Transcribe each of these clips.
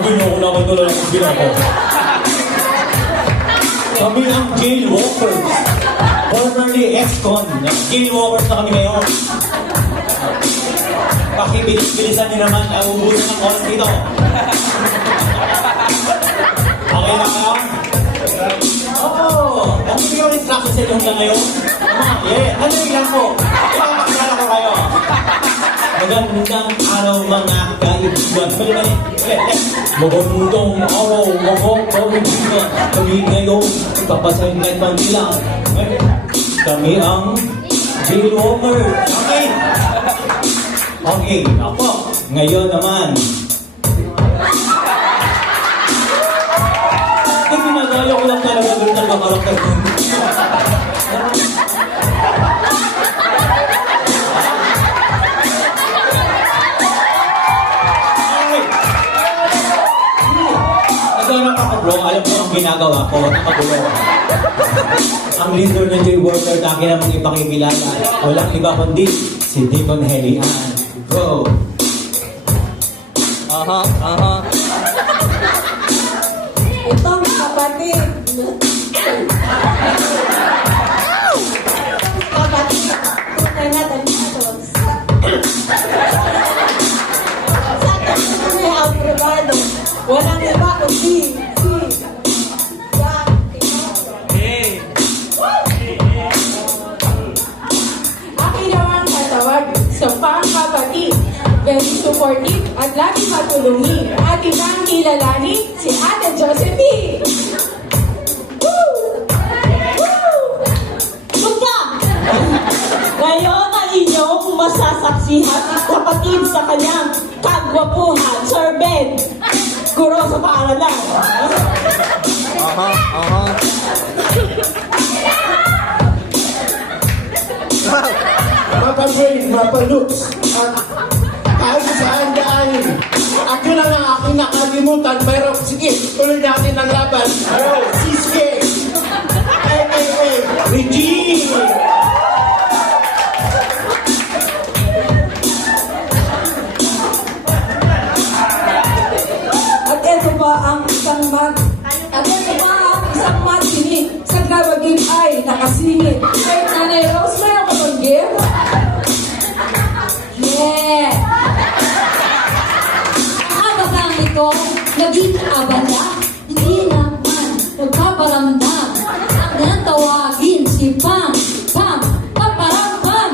Ginoko na ako ito lang ang ginako. Kami ang jailwalkers. Formerly ex-con. Jailwalkers na kami ngayon. Pakibilis-bilisan niyo naman ang ubusan ng oras dito. Okay na kayo? Oo. Ang bigyan ko instruction sa inyo hanggang ngayon. Yeah. Ano yung lang po? Ipapakilala ko kayo. Magandang araw mga kaibigan. Bali. Magandang araw mga kaibigan. Kami ngayon, ipapasayang Manila. Kami ang jailwalker. Okay. Okay, ako. Ngayon naman. Ginagaya ko lang talaga doon ng karakter ko. Bro, alam mo ang ginagawa ko, nakagulo. Ang leader ng jailwalker na akin namang ipakikilala. Walang iba kundi si Deacon Helian. Bro. Itong kapatid. Kapatid. Tunay na dalitos. Sa akin may aprobado. Walang iba kundi sa pangkapatid, very supportive at laging matulungin. Ating ang kilalanin, si Ate Josephine! Woo! Woo! Bugta! Ngayon ang inyong masasaksihan ang kapatid sa kanyang kagwapuhan, Sir Ben. Guro sa paaralan. Mapa-brain, mapa-looks, at kahit saan daanin. At yun ang aking nakalimutan, pero sige, tuloy natin ang laban. Siske, Regine! At ito ba ang isang matinig sa gawagin ay nakasingit. Kay Nanay Rose, may ako bang gift? Yeah! Ang abatang ito, naging abala, hindi naman nagpaparamdam. Ang natawagin si Pam, paparam.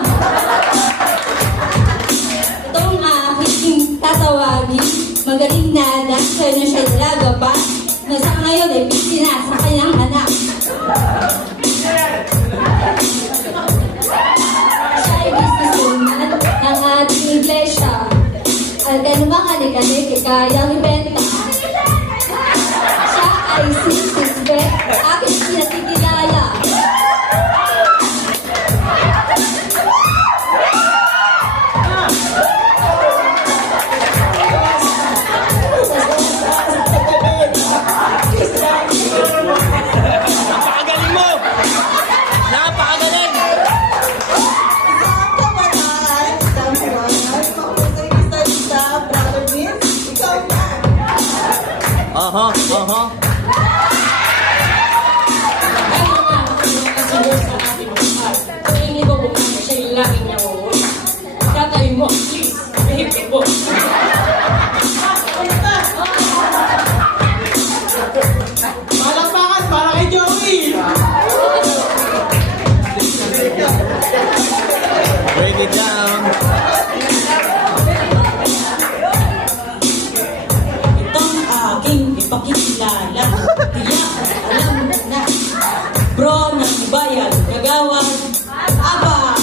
Itong aking tatawagin, magaling na dancer na siya nilagaba, na sa ngayon ay busy na sa kanyang anak. Siya ay businesswoman ng ating iglesia. At anumang anik-anik, kayang ibenta. Siya ay sisisbet, aking pinatikilala. Napakagaling mo! Napakagaling! Malakpakan para kay Joey! Break it down. Itong aking ipakikilala. Tiyak, alam na. Bro ng bayan, kagawad, Aba!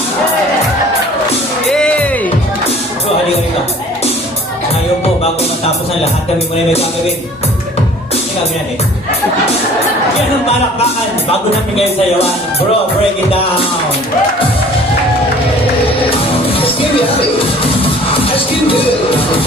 Yay! So, halika. Ngayon po, bago matapos ang lahat, kami muna may gagawin. Ano gagawin natin? Yan ang palakpakan bago namin kayo sayawan. Bro, break it down! Let's get it. Let's get it.